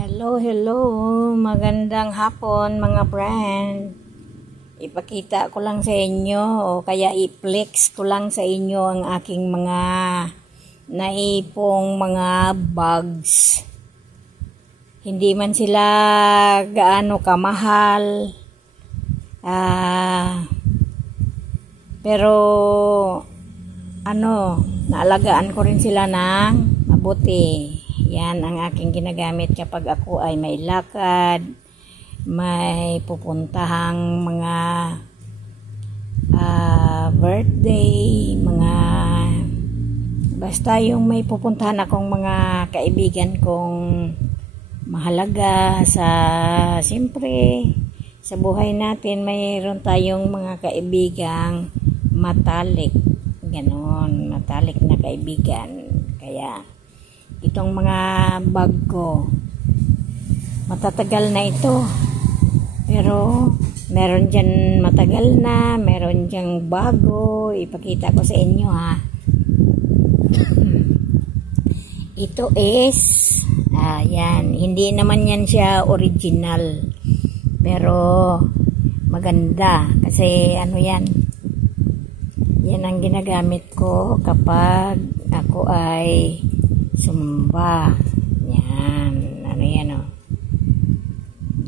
Hello, magandang hapon mga friend. Ipakita ko lang sa inyo o kaya i-flex ko lang sa inyo ang aking mga naipong mga bags. Hindi man sila gaano kamahal. Pero naalagaan ko rin sila ng mabuti. Yan ang aking ginagamit kapag ako ay may lakad, may pupuntahang mga birthday, basta yung may pupuntahan akong mga kaibigan kong mahalaga siyempre sa buhay natin mayroon tayong mga kaibigang matalik, ganon, matalik na kaibigan. Kaya itong mga bag ko matatagal na ito, pero meron dyan matagal na, meron dyan bago. Ipakita ko sa inyo ha. Ito is yan, hindi naman yan siya original, pero maganda kasi yan ang ginagamit ko kapag ako ay sumamba. Yan.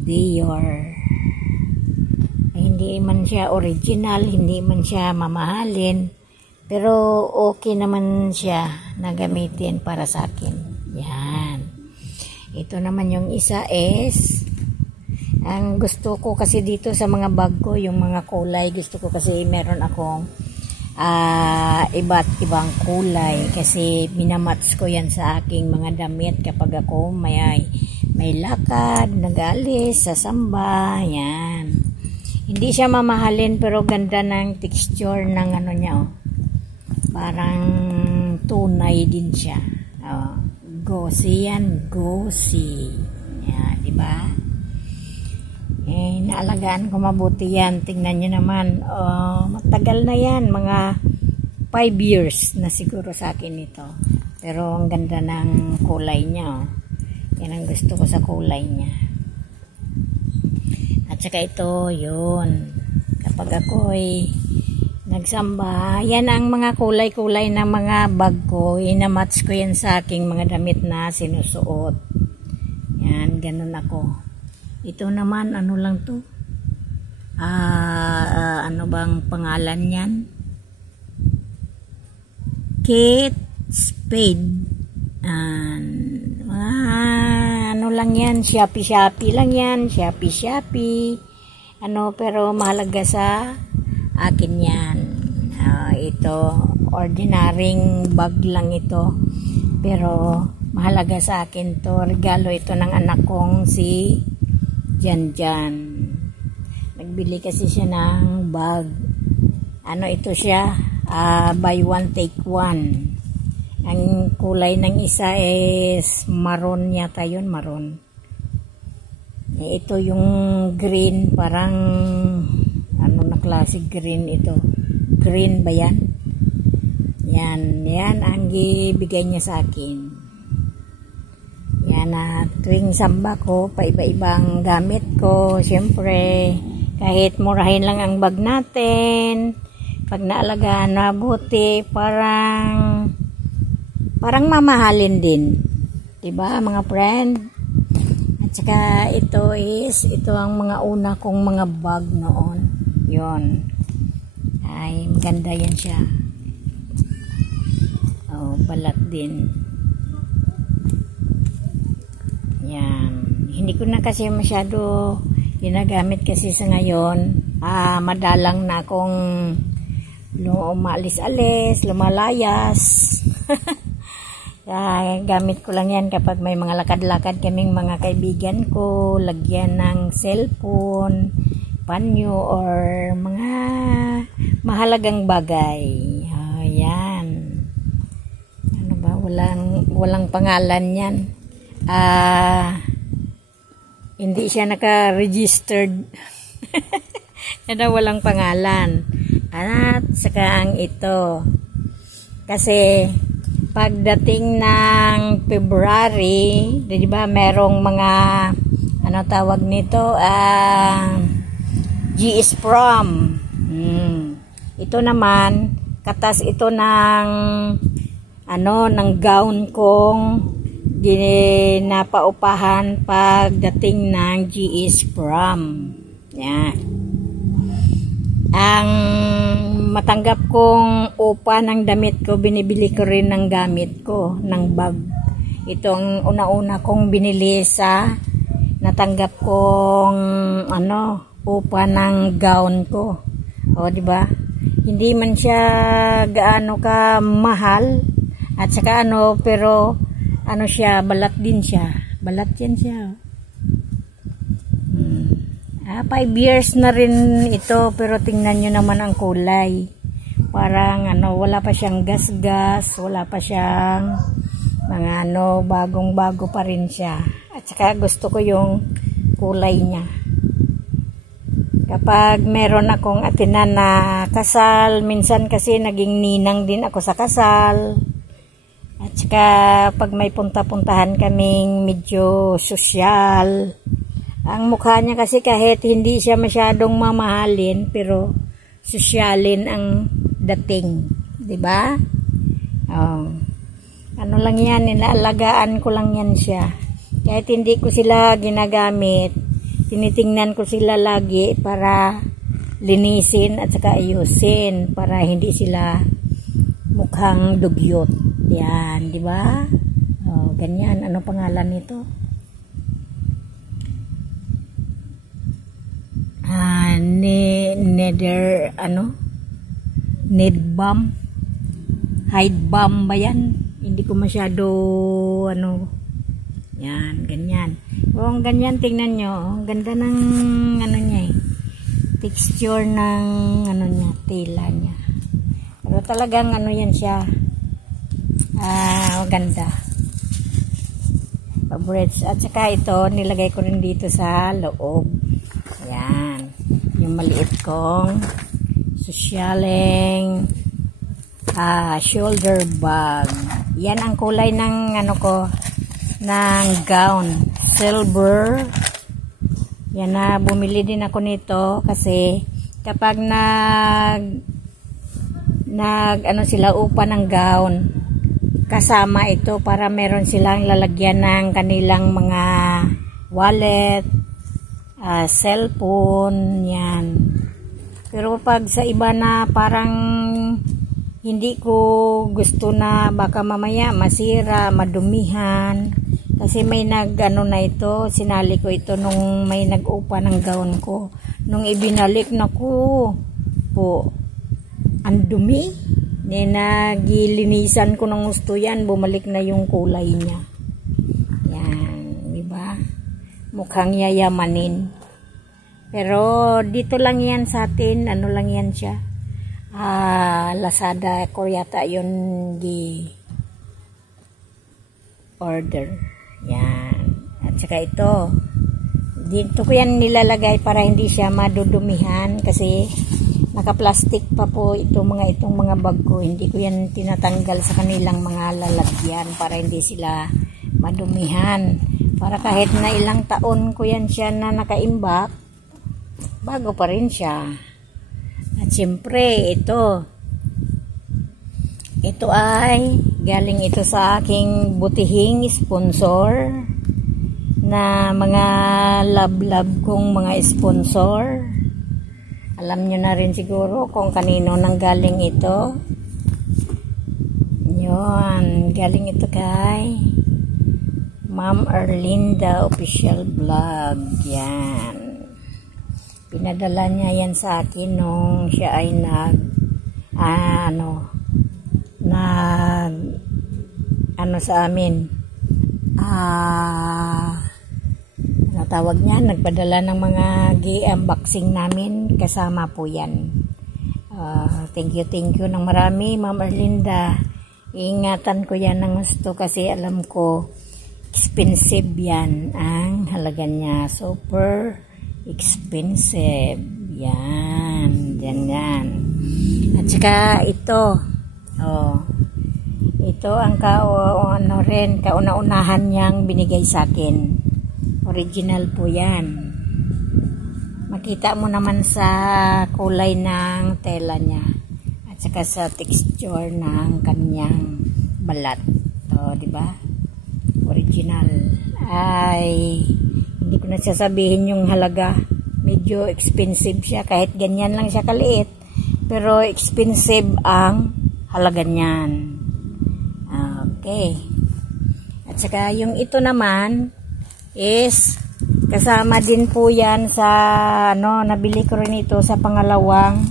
Dior. Hindi man siya original, hindi man siya mamahalin, pero okay naman siya na gamitin para sa akin. Yan. Ito naman yung isa is, ang gusto ko kasi dito sa mga bag ko, yung mga kulay, gusto ko kasi meron akong iba't ibang kulay kasi minamatch ko yan sa aking mga damit kapag ako may lakad, nag-alis, sasamba. Yan. Hindi siya mamahalin pero ganda ng texture ng niya. Parang tunay din siya. Gosi yan, gosi. Yan, diba? Naalagaan ko mabuti yan. Tingnan nyo naman. Matagal na yan. Mga 5 years na siguro sa akin ito. Pero ang ganda ng kulay niya. Yan ang gusto ko sa kulay niya. At saka ito, yun. Kapag ako ay nagsamba, yan ang mga kulay-kulay ng mga bag ko. Inamatch ko yan sa aking mga damit na sinusuot. Yan, ganun ako. Ito naman, ano lang to? Ano bang pangalan yan? Kate Spade. Ano lang yan? Shopee lang yan. Shopee. Pero mahalaga sa akin yan. Ito, ordinaryong bag lang ito. Pero mahalaga sa akin to. Regalo ito ng anak kong si Jan. Nagbili kasi siya ng bag. Ito siya, buy one take one. Ang kulay ng isa is maroon yata yun, maroon. Ito yung green, parang na klase green ito. Green ba yan? Yan ang ibigay niya sa akin. Yan tuwing samba ko, paiba-ibang gamit ko. Siyempre, kahit murahin lang ang bag natin, pag naalagaan mabuti, parang mamahalin din. Diba mga friend? At saka ito ang mga una kong mga bag noon. Yon. Ay, maganda yan siya. Balat din. Yan. Hindi ko na kasi masyado ginagamit kasi sa ngayon. Madalang na akong umalis-alis, lumalayas. Gamit ko lang yan kapag may mga lakad-lakad kaming mga kaibigan ko, lagyan ng cellphone, panyo, or mga mahalagang bagay. Yan. Ano ba? Walang pangalan yan. Hindi siya naka-registered. Walang pangalan. At saka ang ito. Kasi pagdating ng February, di ba, merong mga ano tawag nito, GS prom. Ito naman, katas ito ng ano, ng gown kong ginapaupahan pagdating ng GS prom. Yan. Ang matanggap kong upa ng damit ko, binibili ko rin ng gamit ko, ng bag. Itong una-una kong binili sa natanggap kong ano, upa ng gown ko. O, di ba? Hindi man siya gaano ka mahal at saka ano, pero ano siya, balat din siya. Balat yan siya. 5 years na rin ito, pero tingnan nyo naman ang kulay. Parang ano, wala pa siyang gas-gas, wala pa siyang mga ano, bagong-bago pa rin siya. At saka gusto ko yung kulay niya. Kapag meron akong atinan na kasal, minsan kasi naging ninang din ako sa kasal. At saka pag may punta-puntahan kaming medyo sosyal, ang mukha niya kasi kahit hindi siya masyadong mamahalin, pero sosyalin ang dating, 'di ba? Oh. Ano lang 'yan, inaalagaan ko lang 'yan siya. Kahit hindi ko sila ginagamit, tinitingnan ko sila lagi para linisin at saka ayusin para hindi sila mukhang dugyot. Yan, 'di ba? Oh, ganyan. Ano pangalan nito? Nether ano? Nedbam. Hidebam ba yan? Hindi ko masyado ano. Yan, ganyan. Kung ganyan, tingnan nyo. Ang ganda ng ano niya eh. Texture ng ano niya, tela niya. Pero talagang ano yan siya. Maganda. Favorites. At saka ito, nilagay ko rin dito sa loob. Yan. Yung maliit kong sosyaling shoulder bag. Yan ang kulay ng ano ko, ng gown. Silver. Yan na, bumili din ako nito kasi kapag ano sila upa ng gown, kasama ito para meron silang lalagyan ng kanilang mga wallet, cellphone, yan. Pero pag sa iba na parang hindi ko gusto na baka mamaya masira, madumihan, kasi may nag-ano na ito, sinali ko ito nung may nag-upa ng gown ko. Nung ibinalik na ko po, ang dumi. Nagilinisan ko ng gusto yan, bumalik na yung kulay niya. Yan, diba? Mukhang yayamanin. Pero dito lang yan sa atin, ano lang yan siya. Lazada, Koreata yun di order. Yan. At saka ito, dito ko yan nilalagay para hindi siya madudumihan kasi naka-plastic pa po itong mga bag ko. Hindi ko yan tinatanggal sa kanilang mga lalagyan para hindi sila madumihan. Para kahit na ilang taon ko yan siya na nakaimbak, bago pa rin siya. At siyempre, ito ay galing ito sa aking butihing sponsor na mga love kong mga sponsor. Alam nyo na rin siguro kung kanino nanggaling ito. Yun, galing ito kay Ma'am Erlinda Official Vlog. Yan. Pinadala niya yan sa akin nung siya ay sa amin. Ano tawag niya? Nagpadala ng mga unboxing namin. Kasama po yan. Thank you ng marami, Ma'am Erlinda. Iingatan ko yan ng gusto kasi alam ko expensive yan ang halaga niya. Super expensive. Yan. At saka ito ito ang kauna-unahan niyang binigay sa akin. Original po yan. Makita mo naman sa kulay ng tela niya at saka sa texture ng kanyang balat. So, di ba? Original. Ay, hindi ko na sasabihin yung halaga. Medyo expensive siya kahit ganyan lang siya kaliit. Pero expensive ang halaga niyan. Okay. At saka yung ito naman is kasama din po yan sa nabili ko rin ito sa pangalawang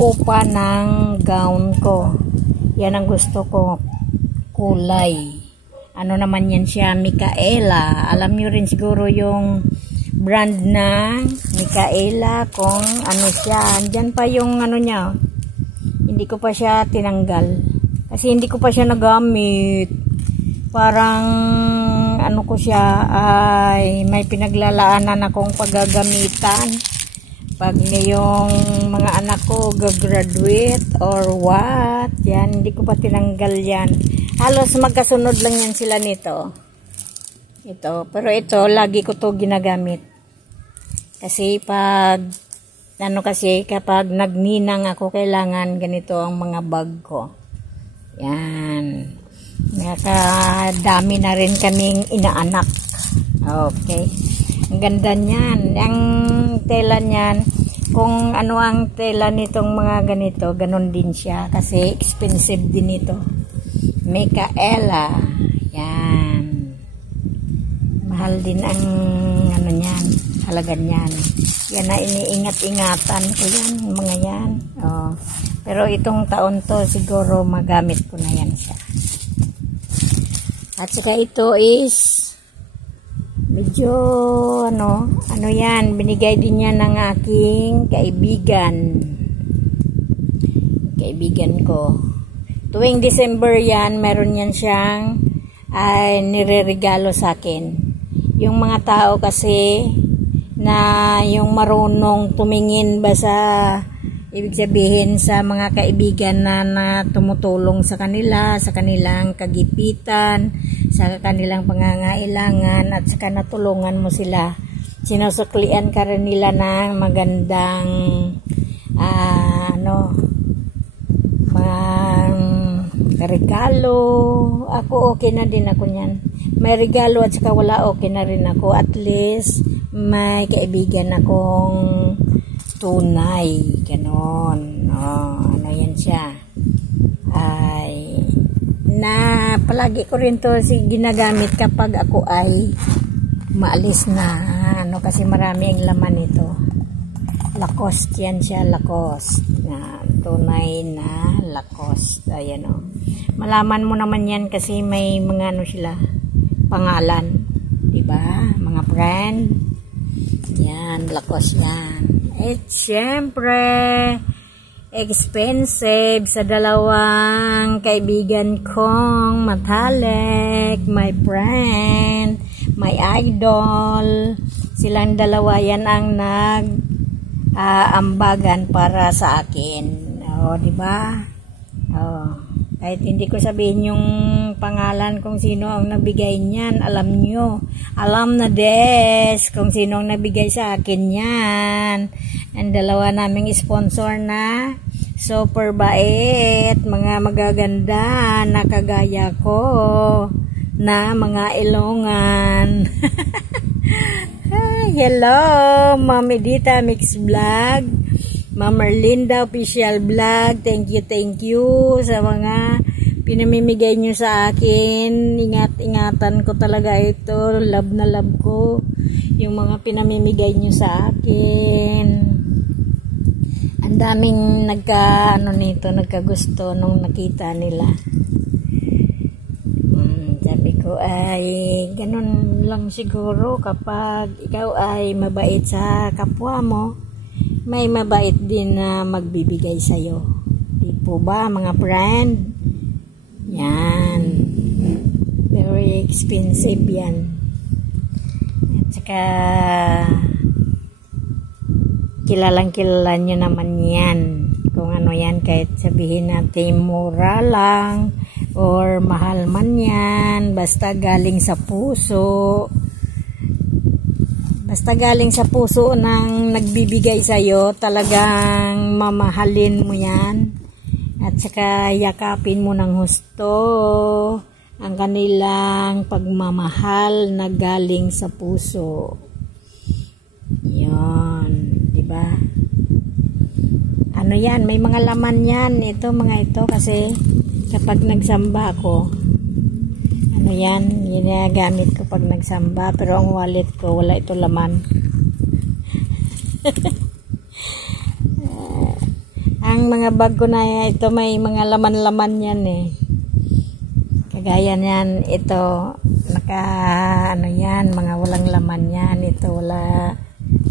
upa ng gown ko. Yan ang gusto ko, kulay. Ano naman yan siya, Micaela. Alam nyo rin siguro yung brand na Micaela kung ano siya. Andyan pa yung niya. Hindi ko pa siya tinanggal. Kasi hindi ko pa siya nagamit. Parang ko siya ay may pinaglalaanan akong paggagamitan. Pag ngayong mga anak ko gagraduate or what. Yan, hindi ko pa tinanggal yan. Halos magkasunod lang yan sila nito. Ito. Pero ito, lagi ko to ginagamit. Kasi kapag nagninang ako, kailangan ganito ang mga bag ko. Yan. Nakadami na rin kaming inaanak. Okay. Ang ganda niyan. Ang tela niyan, kung ano ang tela nitong mga ganito, ganun din siya. Kasi expensive din ito. Micaela. Yan. Mahal din ang niyan. Halaga niyan. Yan na iniingat-ingatan ko yan, mga yan. Oh. Pero itong taon to siguro magamit ko na yan siya. At saka ito is medyo yan, binigay din yan ng aking kaibigan ko. Tuwing December yan, meron yan siyang nireregalo sa akin. Yung mga tao kasi na yung marunong tumingin ba sa ibig sabihin sa mga kaibigan na tumutulong sa kanila, sa kanilang kagipitan, sa kanilang pangangailangan at saka natulungan mo sila. Sinusuklian ka rin nila ng magandang regalo. Ako okay na din ako niyan. May regalo at saka wala, okay na rin ako. At least may kaibigan akong tunay. Ganon. Ano yan siya. Ay, palagi ko rin to ginagamit kapag ako ay maalis na. Kasi marami ang laman ito. Lacoste yan siya. Lacoste. Tunay na Lacoste. Ayan o. Malaman mo naman yan kasi may mga sila. Pangalan. Diba? Mga brand. Yan. Lacoste yan. Siyempre, expensive sa dalawang kaibigan kong matalik, my friend, my idol. Silang dalawa yan ang ambagan para sa akin. Diba? Kahit hindi ko sabihin yung pangalan kung sino ang nabigay niyan, alam nyo. Alam na des kung sino ang nabigay sa akin yan. Ang dalawa naming sponsor na super bait, mga magaganda na kagaya ko na mga Ilongan. Hello, Mami Dita Mix Vlog. Ma'am Merlinda Official Vlog, thank you sa mga pinamimigay nyo sa akin. Ingatan ko talaga ito, love na love ko yung mga pinamimigay nyo sa akin. Ang daming nagkagusto nung nakita nila. Sabi ko ay ganun lang siguro kapag ikaw ay mabait sa kapwa mo, may mabait din na magbibigay sa'yo. Di po ba mga friend? Yan. Very expensive yan. At saka kilalang kilala nyo naman yan. Kung ano yan, kahit sabihin natin mura lang or mahal man yan, basta galing sa puso. Basta galing sa puso ng nagbibigay sa'yo, talagang mamahalin mo yan. At saka yakapin mo ng husto ang kanilang pagmamahal na galing sa puso. Yon, di ba? Ano yan, may mga laman yan. Ito, mga ito, kasi kapag nagsamba ako, ano yan, ginagamit ko pag nagsamba, pero ang wallet ko, wala ito laman. Ang mga bag ko na ito, may mga laman-laman yan eh. Kagaya niyan, ito, ano yan, mga walang laman yan. Ito, wala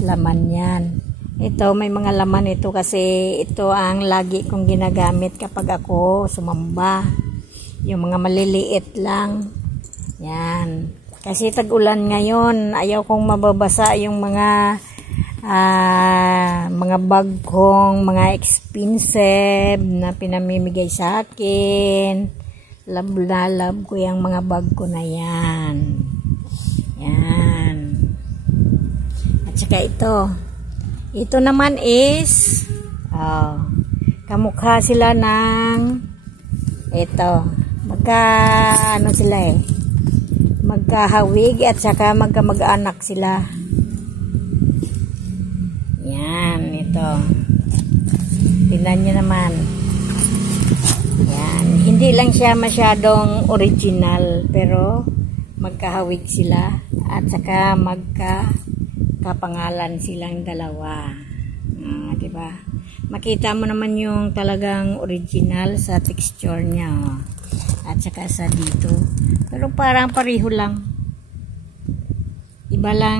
laman yan. Ito, may mga laman ito kasi ito ang lagi kong ginagamit kapag ako sumamba. Yung mga maliliit lang. Yan. Kasi tag-ulan ngayon, ayaw kong mababasa yung mga bag kong, mga expensive na pinamimigay sa akin. Love na love ko yung mga bag ko na yan. Yan. At saka ito. Ito naman is kamukha sila ng ito. Ano sila eh. Magkahawig at saka magkamag-anak sila. Yan. Ito. Tingnan nyo naman. Yan. Hindi lang siya masyadong original, pero magkahawig sila at saka magkapangalan silang dalawa. Diba? Makita mo naman yung talagang original sa texture niya. Oh. At saka sa dito. Pero parang pareho lang. Iba lang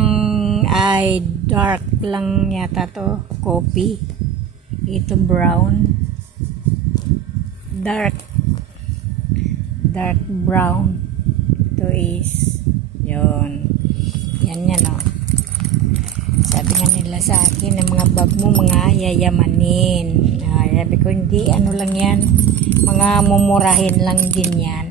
ay dark lang yata to. Coffee. Ito brown. Dark brown. Ito is yon. Yan o. Sabi nga nila sa akin, ang mga bag mo mga yayamanin. Sabi ko hindi, ano lang yan, mga mumurahin lang din yan.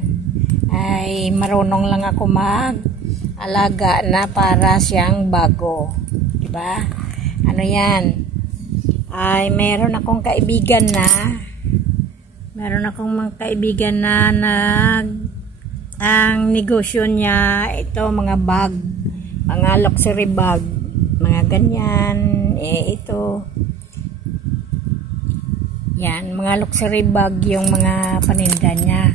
Ay marunong lang ako mag-alaga na para siyang bago. Diba? Ano yan? Ay meron akong kaibigan na mga kaibigan na ang negosyo niya ito mga bag, mga luxury bag, mga ganyan ito yan, mga luxury bag yung mga paninda niya.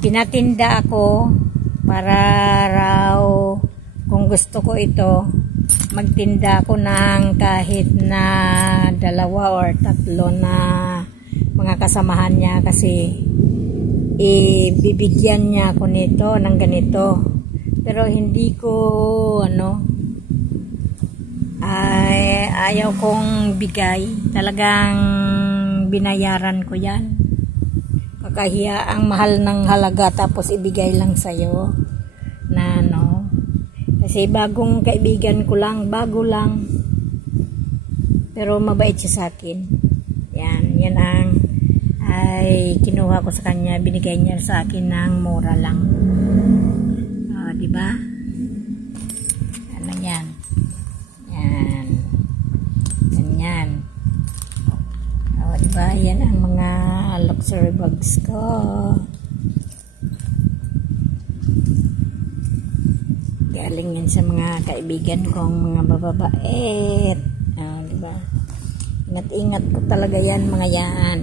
Pinatinda ako para raw kung gusto ko ito magtinda ako ng kahit na 2 or 3 na mga kasamahan niya kasi bibigyan niya ako nito ng ganito, pero hindi ko ayaw kong bigay, talagang binayaran ko yan. Kakahiya ang mahal ng halaga tapos ibigay lang sa'yo na kasi bagong kaibigan ko lang, bago lang, pero mabait siya sa akin. Yan ang ay kinuha ko sa kanya, binigay niya sa akin ng mura lang. Diba? Ano yan? Yan. Ganyan. Diba? Yan ang mga luxury bags ko. Galing yan sa mga kaibigan kong mga bababait. Diba? Ingat-ingat ko talaga yan, mga yan.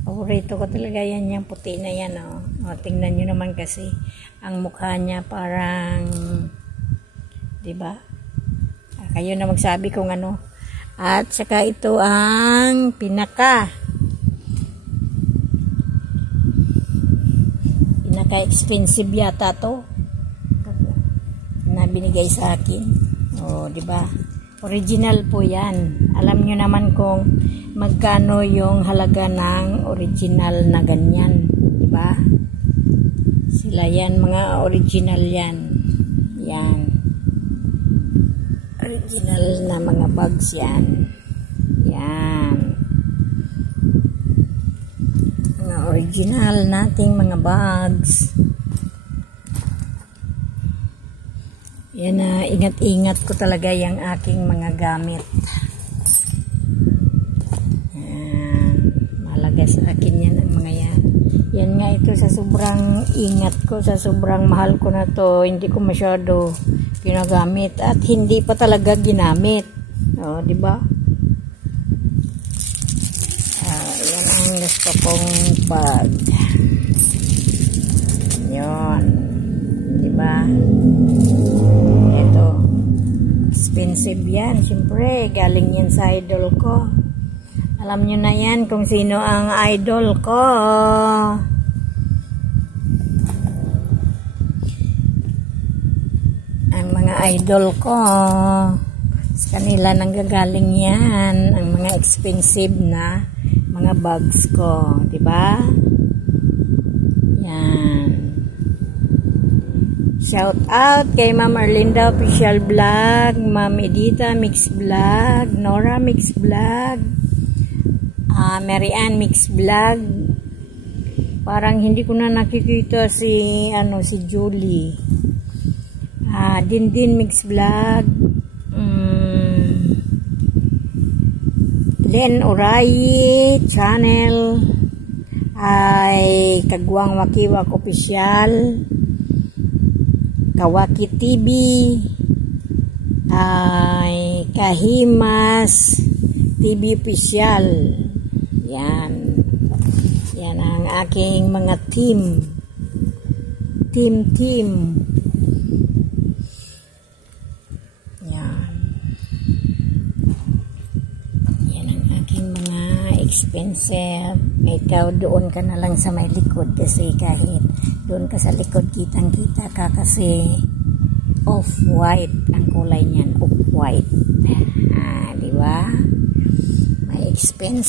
Paborito ko talaga yan, yung puti na yan. Tingnan nyo naman kasi ang mukha niya parang, diba? Kayo na magsabi kung ano. At saka ito ang pinaka expensive yata to na binigay sa akin. Diba? Original po yan. Alam nyo naman kung magkano yung halaga ng original na ganyan. Diba? Sila yan, mga original yan. Yan. Original na mga bags yan. Yan. Mga original nating mga bags. Yan na, ingat-ingat ko talaga yung aking mga gamit. Yan, mahalaga sa akin yan ang mga yan. Yan nga ito, sa sobrang ingat ko, sa sobrang mahal ko na to, hindi ko masyado ginagamit at hindi pa talaga ginamit. O, di ba? Yan ang gusto kong bag. Yan. Di ba? Ito. Expensive yan. Siyempre, galing yan sa idol ko. Alam nyo na yan kung sino ang idol ko. Ang mga idol ko. Sa kanila nanggagaling yan. Ang mga expensive na mga bags ko. Diba? Yan. Shout out kay Ma'am Erlinda Official Vlog, Ma'am Edita Mix Vlog, Nora Mix Vlog, Mary Ann Mix Vlog. Parang hindi ko na nakikita si Julie. Dindin Mix Vlog, Len Orayi Channel, ay Kagwang Wakiwak Official, Kawaki TV, ay Kahimas TV Official. Yan. Yan ang aking mga team. Team. Yan. Yan ang aking mga expensive. Ikaw doon ka na lang sa may likod kasi kahit doon ka sa likod kitang-kita ka kasi off-white ang kulay niyan, off-white. Di ba? May expensive.